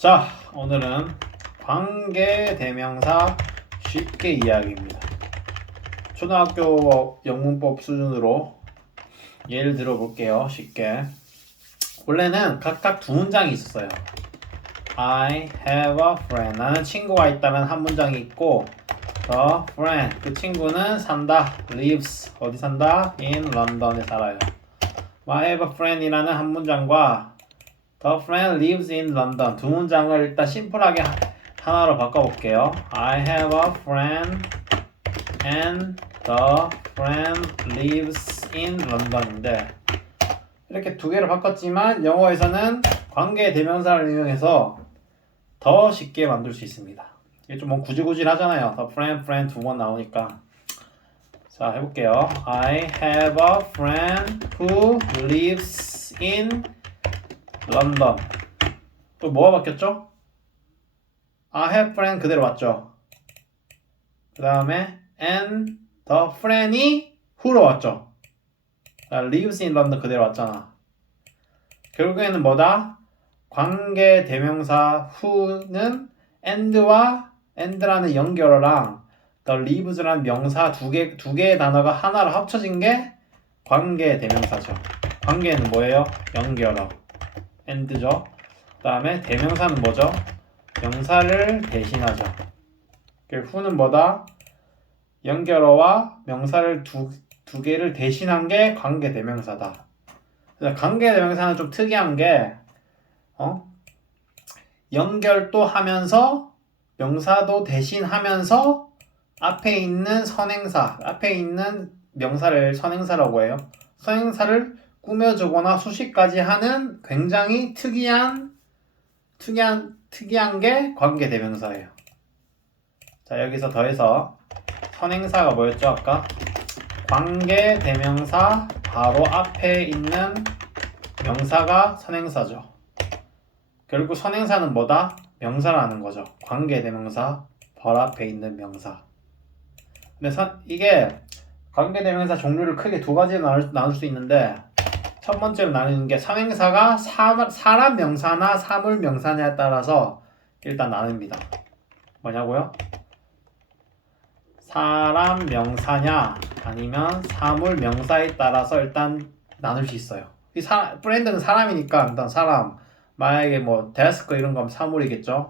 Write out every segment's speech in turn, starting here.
자, 오늘은 관계 대명사 쉽게 이야기입니다. 초등학교 영문법 수준으로 예를 들어 볼게요. 쉽게. 원래는 각각 두 문장이 있었어요. I have a friend. 나는 친구가 있다는 한 문장이 있고, the friend. 그 친구는 산다. lives. 어디 산다? in London에 살아요. I have a friend이라는 한 문장과 The friend lives in London. 두 문장을 일단 심플하게 하- 하나로 바꿔볼게요. I have a friend and the friend lives in London인데 이렇게 두 개를 바꿨지만 영어에서는 관계 대명사를 이용해서 더 쉽게 만들 수 있습니다. 이게 좀 뭐 구질구질 하잖아요. The friend, friend 두 번 나오니까. 자 해볼게요. I have a friend who lives in 런던 또 뭐가 바뀌었죠? I have friend 그대로 왔죠 그 다음에 and the friend이 who로 왔죠 자, lives in London 그대로 왔잖아 결국에는 뭐다? 관계 대명사 who는 and와 and라는 연결어랑 the lives라는 명사 두 개 두 개의 단어가 하나로 합쳐진 게 관계 대명사죠 관계는 뭐예요? 연결어 and죠. 그 다음에 대명사는 뭐죠? 명사를 대신하죠. 그 who는 뭐다? 연결어와 명사를 두, 두 개를 대신한 게 관계 대명사다. 그래서 관계 대명사는 좀 특이한 게 어? 연결도 하면서 명사도 대신하면서 앞에 있는 선행사, 앞에 있는 명사를 선행사라고 해요. 선행사를 꾸며주거나 수식까지 하는 굉장히 특이한 특이한 특이한 게 관계 대명사예요. 자 여기서 더해서 선행사가 뭐였죠 아까? 관계 대명사 바로 앞에 있는 명사가 선행사죠. 결국 선행사는 뭐다? 명사라는 거죠. 관계 대명사 바로 앞에 있는 명사. 근데 선, 이게 관계 대명사 종류를 크게 두 가지로 나눌, 나눌 수 있는데 첫 번째로 나누는 게 선행사가 사, 사람 명사나 사물 명사냐에 따라서 일단 나눕니다. 뭐냐고요? 사람 명사냐 아니면 사물 명사에 따라서 일단 나눌 수 있어요. 이 사, 브랜드는 사람이니까 일단 사람 만약에 뭐 데스크 이런 거면 사물이겠죠.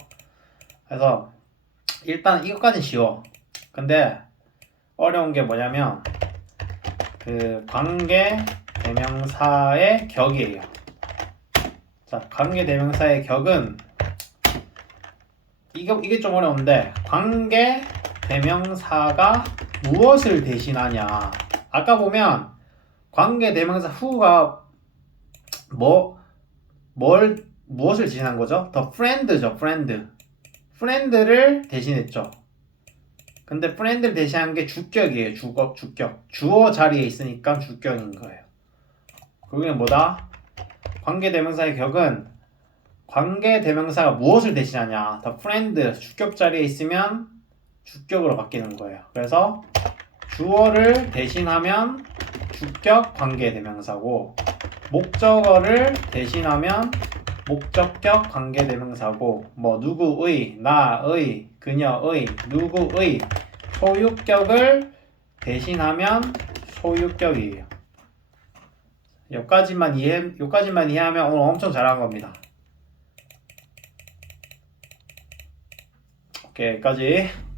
그래서 일단 이것까지 쉬워. 근데 어려운 게 뭐냐면 그 관계 대명사의 격이에요. 자, 관계 대명사의 격은 이게 이게 좀 어려운데 관계 대명사가 무엇을 대신하냐? 아까 보면 관계 대명사 who가 뭐 뭘 무엇을 대신한 거죠? 더 friend죠, friend. friend를 대신했죠. 근데 friend를 대신한 게 주격이에요. 주격, 주격. 주어 자리에 있으니까 주격인 거예요. 그게 뭐다? 관계 대명사의 격은 관계 대명사가 무엇을 대신하냐? 더 friend 주격 자리에 있으면 주격으로 바뀌는 거예요. 그래서 주어를 대신하면 주격 관계 대명사고 목적어를 대신하면 목적격 관계 대명사고 뭐 누구의, 나의, 그녀의, 누구의 소유격을 대신하면 소유격이에요. 여기까지만 이해, 여기까지만 이해하면 오늘 엄청 잘한 겁니다. 오케이, 여기까지.